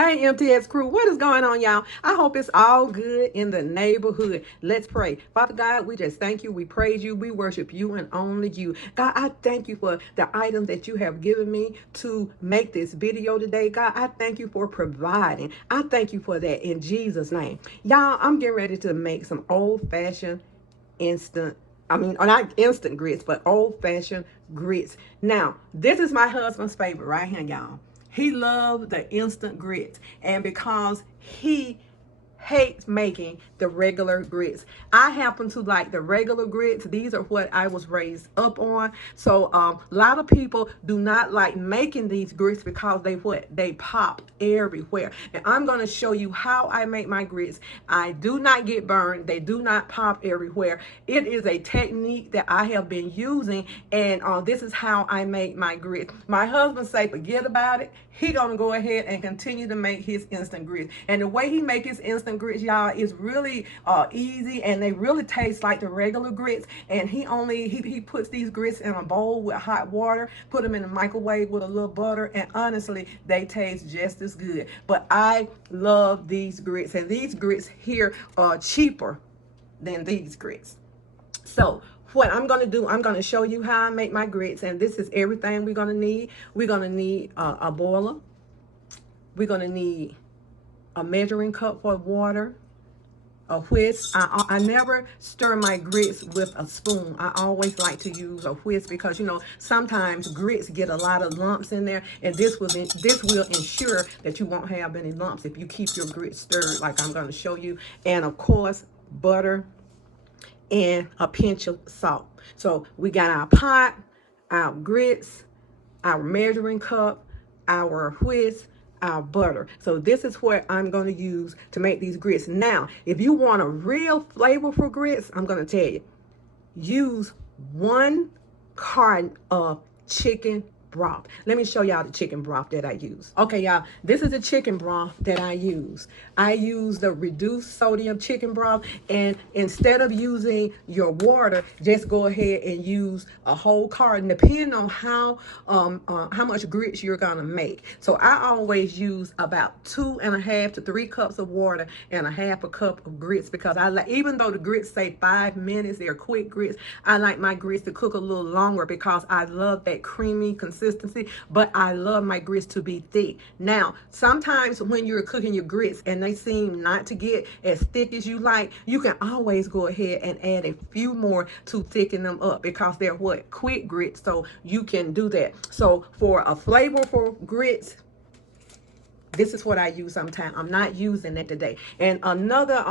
Hey, MTS crew, what is going on, y'all? I hope it's all good in the neighborhood. Let's pray. Father God, we just thank you. We praise you. We worship you and only you. God, I thank you for the items that you have given me to make this video today. God, I thank you for providing. I thank you for that in Jesus' name. Y'all, I'm getting ready to make some old-fashioned not instant grits, but old-fashioned grits. Now, this is my husband's favorite right here, y'all. He loved the instant grits, and because he hates making the regular grits, I happen to like the regular grits. These are what I was raised up on. So a lot of people do not like making these grits because they pop everywhere. And I'm going to show you how I make my grits. I do not get burned. They do not pop everywhere. It is a technique that I have been using, and this is how I make my grits. My husband say forget about it. He gonna go ahead and continue to make his instant grits. And the way he make his instant grits, y'all, is really easy, and they really taste like the regular grits. And he puts these grits in a bowl with hot water, put them in the microwave with a little butter, and honestly, they taste just as good. But I love these grits, and these grits here are cheaper than these grits. So what I'm going to do, I'm going to show you how I make my grits, and this is everything we're going to need. We're going to need a boiler. We're going to need a measuring cup for water, a whisk. I never stir my grits with a spoon. I always like to use a whisk because, you know, sometimes grits get a lot of lumps in there, and this will ensure that you won't have any lumps if you keep your grits stirred like I'm going to show you. And of course, butter and a pinch of salt. So we got our pot, our grits, our measuring cup, our whisk, our butter. So this is what I'm going to use to make these grits. Now, if you want a real flavorful grits, I'm going to tell you, use 1 carton of chicken broth. Let me show y'all the chicken broth that I use. Okay, y'all, this is the chicken broth that I use. I use the reduced sodium chicken broth, and instead of using your water, just go ahead and use a whole carton, depending on how much grits you're gonna make. So I always use about 2.5 to 3 cups of water and a half a cup of grits, because I like, even though the grits say 5 minutes, they're quick grits, I like my grits to cook a little longer because I love that creamy consistency, but I love my grits to be thick. Now, sometimes when you're cooking your grits and they seem not to get as thick as you like, you can always go ahead and add a few more to thicken them up, because they're quick grits, so you can do that. So for a flavorful grits, this is what I use sometimes. I'm not using it today. And another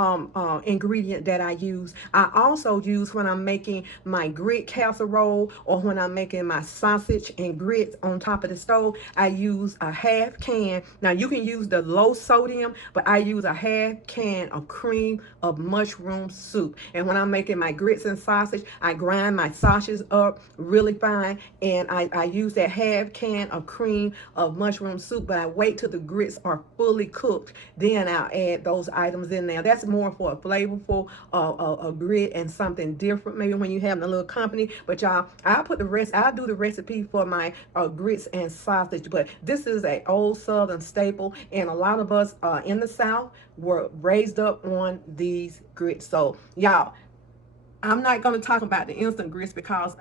ingredient that I use, I also use when I'm making my grit casserole, or when I'm making my sausage and grits on top of the stove. I use a half can. Now you can use the low sodium, but I use a half can of cream of mushroom soup. And when I'm making my grits and sausage, I grind my sausages up really fine, and I use that half can of cream of mushroom soup, but I wait till the grits are fully cooked, then I'll add those items in there. That's more for a flavorful a grit and something different, maybe when you have a little company. But y'all, I'll do the recipe for my grits and sausage. But this is a old Southern staple, and a lot of us in the South were raised up on these grits. So y'all, I'm not going to talk about the instant grits because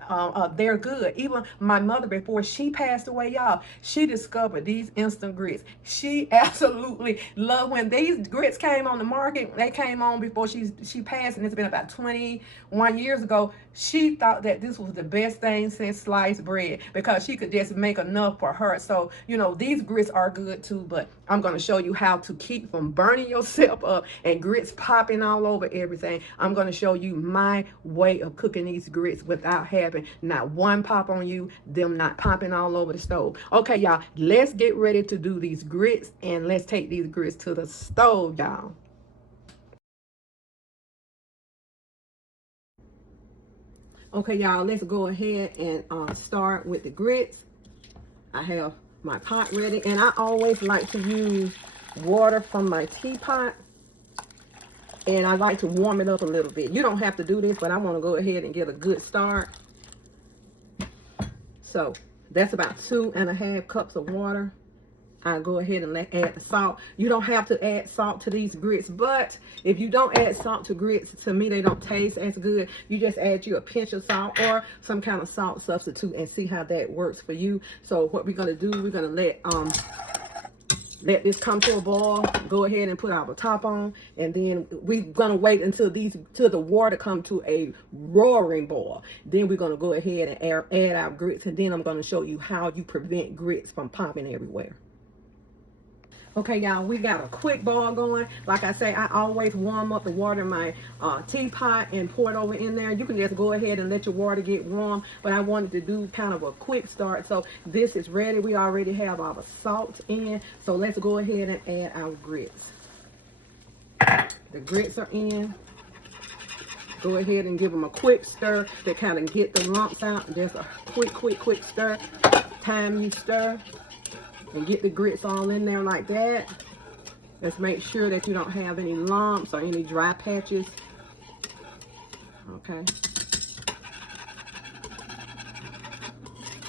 they're good. Even my mother, before she passed away, y'all, she discovered these instant grits. She absolutely loved when these grits came on the market. They came on before she passed, and it's been about 21 years ago. She thought that this was the best thing since sliced bread, because she could just make enough for her. So, you know, these grits are good too, but I'm going to show you how to keep from burning yourself up and grits popping all over everything. I'm going to show you my way of cooking these grits without having not one pop on you, them not popping all over the stove. Okay, y'all, let's get ready to do these grits, and let's take these grits to the stove, y'all. Okay, y'all, let's go ahead and start with the grits. I have my pot ready, and I always like to use water from my teapot, and I like to warm it up a little bit. You don't have to do this, but I want to go ahead and get a good start. So that's about 2.5 cups of water. I go ahead and add the salt. You don't have to add salt to these grits, but if you don't add salt to grits, to me they don't taste as good. You just add you a pinch of salt or some kind of salt substitute and see how that works for you. So what we're gonna do, we're gonna let this come to a boil. Go ahead and put our top on, and then we're gonna wait until the water come to a roaring boil. Then we're gonna go ahead and add our grits, and then I'm gonna show you how you prevent grits from popping everywhere. Okay, y'all, we got a quick boil going. Like I say, I always warm up the water in my teapot and pour it over in there. You can just go ahead and let your water get warm, but I wanted to do kind of a quick start. So this is ready. We already have our salt in. So let's go ahead and add our grits. The grits are in. Go ahead and give them a quick stir to kind of get the lumps out. Just a quick stir. Time you stir. And get the grits all in there like that. Let's make sure that you don't have any lumps or any dry patches. Okay.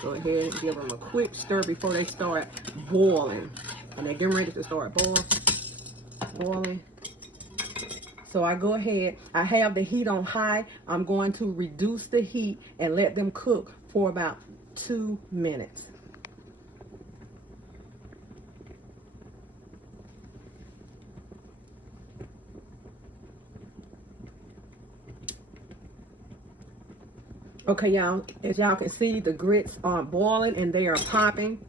Go ahead and give them a quick stir before they start boiling. And they're getting ready to start boiling. So I go ahead, I have the heat on high. I'm going to reduce the heat and let them cook for about 2 minutes. Okay, y'all, as y'all can see, the grits are boiling and they are popping,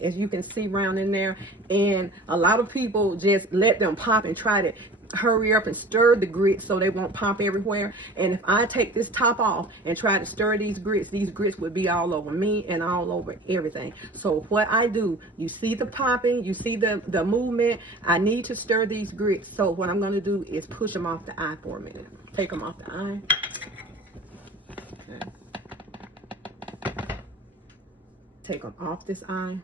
as you can see around in there. And a lot of people just let them pop and try to hurry up and stir the grits so they won't pop everywhere. And if I take this top off and try to stir these grits would be all over me and all over everything. So what I do, you see the popping, you see the movement. I need to stir these grits. So what I'm going to do is push them off the eye for a minute. Take them off the eye. Okay. Take them off this eye.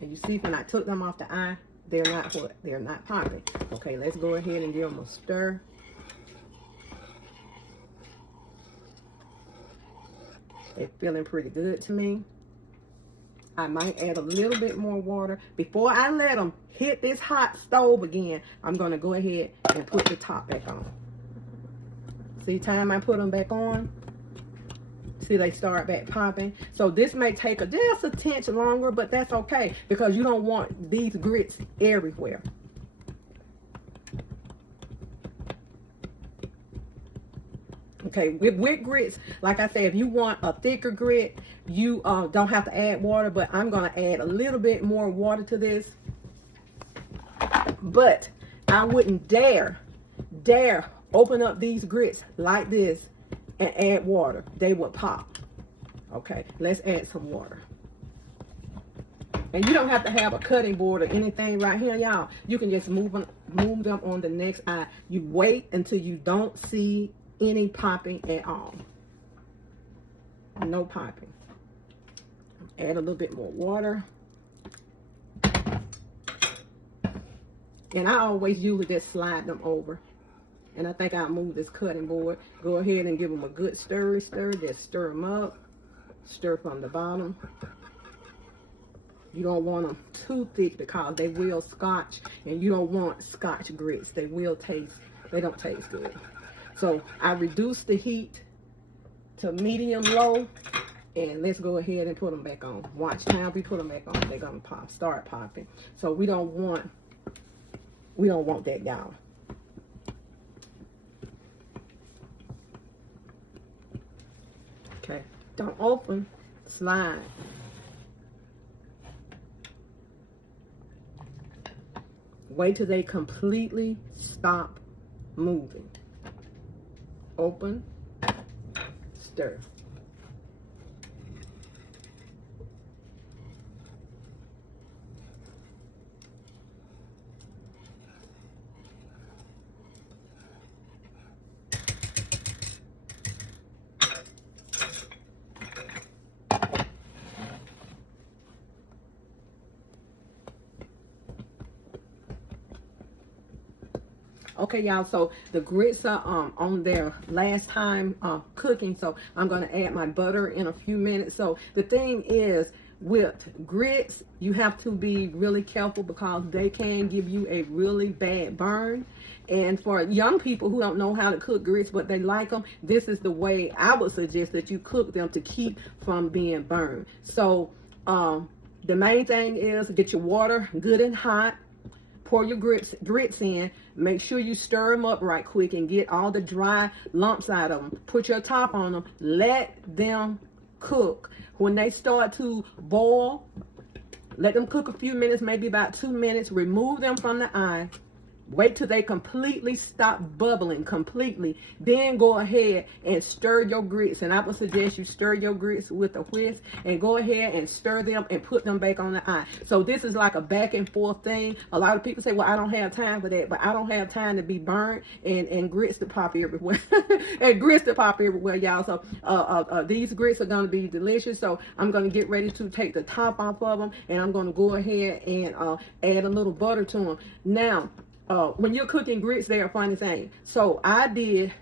And you see when I took them off the eye, they're not what? They're not popping. Okay, let's go ahead and give them a stir. They're feeling pretty good to me. I might add a little bit more water. Before I let them hit this hot stove again, I'm going to go ahead and put the top back on. See, time I put them back on, see they start back popping. So this may take just a tinge longer, but that's okay because you don't want these grits everywhere. Okay, with grits, like I said, if you want a thicker grit, you don't have to add water, but I'm going to add a little bit more water to this. But I wouldn't dare open up these grits like this and add water. They would pop. Okay, let's add some water. And you don't have to have a cutting board or anything right here, y'all. You can just move them on the next eye. You wait until you don't see any popping at all. No popping. Add a little bit more water. And I always usually just slide them over. And I think I'll move this cutting board. Go ahead and give them a good stir. Just stir them up. Stir from the bottom. You don't want them too thick because they will scotch. And you don't want scotch grits. They don't taste good. So I reduce the heat to medium low. And let's go ahead and put them back on. Watch how we put them back on. They're going to start popping. So we don't want that, y'all. Okay, don't open, slide. Wait till they completely stop moving. Open, stir. Okay, y'all, so the grits are on their last time cooking, so I'm going to add my butter in a few minutes. So the thing is, with grits, you have to be really careful because they can give you a really bad burn. And for young people who don't know how to cook grits but they like them, this is the way I would suggest that you cook them to keep from being burned. So the main thing is get your water good and hot. Pour your grits in. Make sure you stir them up right quick and get all the dry lumps out of them. Put your top on them. Let them cook. When they start to boil, let them cook a few minutes, maybe about 2 minutes. Remove them from the eye. Wait till they completely stop bubbling completely. Then go ahead and stir your grits. And I would suggest you stir your grits with a whisk and go ahead and stir them and put them back on the eye. So this is like a back and forth thing. A lot of people say, well, I don't have time for that. But I don't have time to be burnt and grits to pop everywhere. And grits to pop everywhere, y'all. So these grits are going to be delicious. So I'm going to get ready to take the top off of them. And I'm going to go ahead and add a little butter to them. Now, when you're cooking grits, they are funny thing. So I did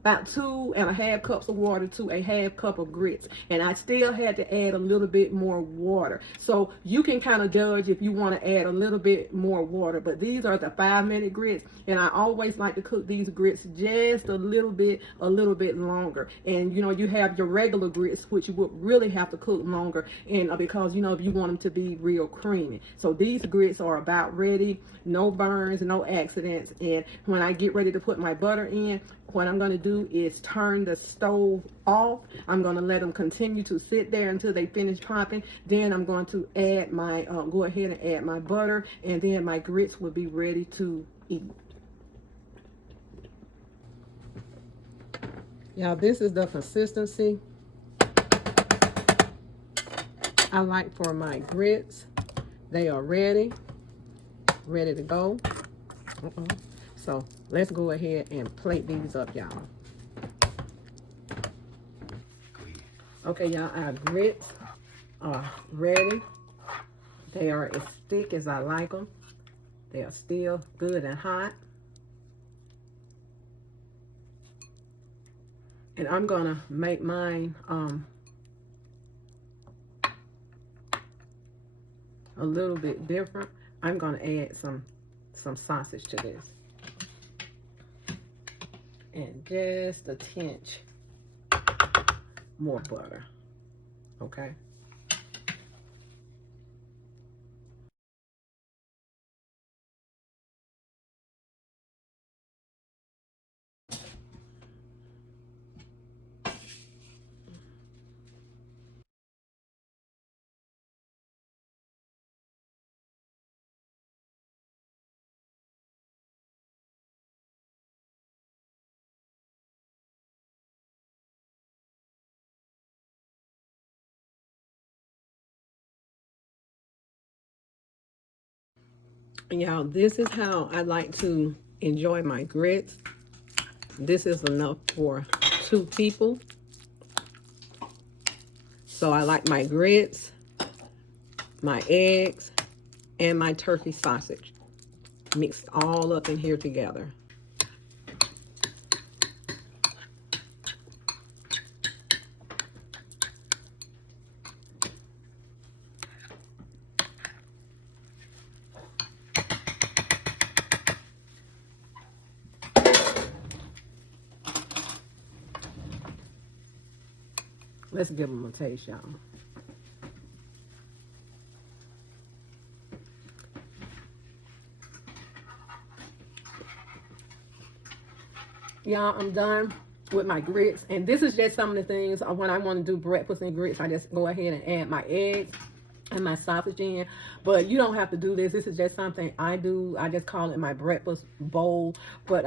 about 2.5 cups of water to a half cup of grits, and I still had to add a little bit more water. So you can kind of judge if you want to add a little bit more water. But these are the 5-minute grits, and I always like to cook these grits just a little bit longer. And you know, you have your regular grits, which you would really have to cook longer, and because you know, if you want them to be real creamy. So these grits are about ready, no burns, no accidents. And when I get ready to put my butter in, what I'm going to do is turn the stove off. I'm going to let them continue to sit there until they finish popping. Then I'm going to add my, go ahead and add my butter, and then my grits will be ready to eat. Y'all, this is the consistency I like for my grits. They are ready to go. So let's go ahead and plate these up, y'all. Okay, y'all, our grits are ready. They are as thick as I like them. They are still good and hot. And I'm gonna make mine a little bit different. I'm gonna add some sausage to this. And just a tinge more butter, okay? Y'all, this is how I like to enjoy my grits. This is enough for 2 people. So I like my grits, my eggs, and my turkey sausage mixed all up in here together. Let's give them a taste, y'all. Y'all, I'm done with my grits. And this is just some of the things when I want to do breakfast and grits. I just go ahead and add my eggs and my sausage in. But you don't have to do this. This is just something I do. I just call it my breakfast bowl. But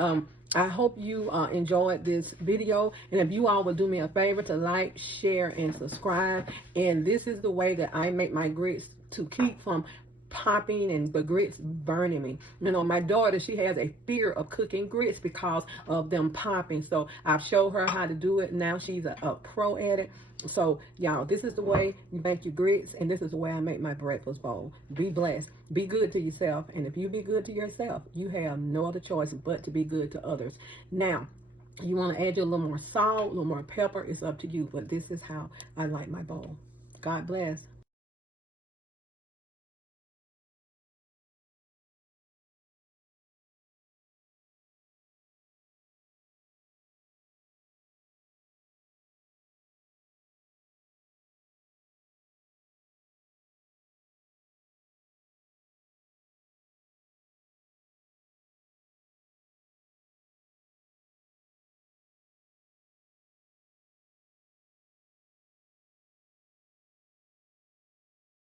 I hope you enjoyed this video. And if you all would do me a favor to like, share, and subscribe. And this is the way that I make my grits to keep from popping and the grits burning me. You know, my daughter, she has a fear of cooking grits because of them popping. So I've showed her how to do it. Now she's a pro at it. So y'all, this is the way you make your grits, and this is the way I make my breakfast bowl. Be blessed. Be good to yourself. And if you be good to yourself, you have no other choice but to be good to others. Now, you want to add your little more salt, a little more pepper. It's up to you. But this is how I like my bowl. God bless.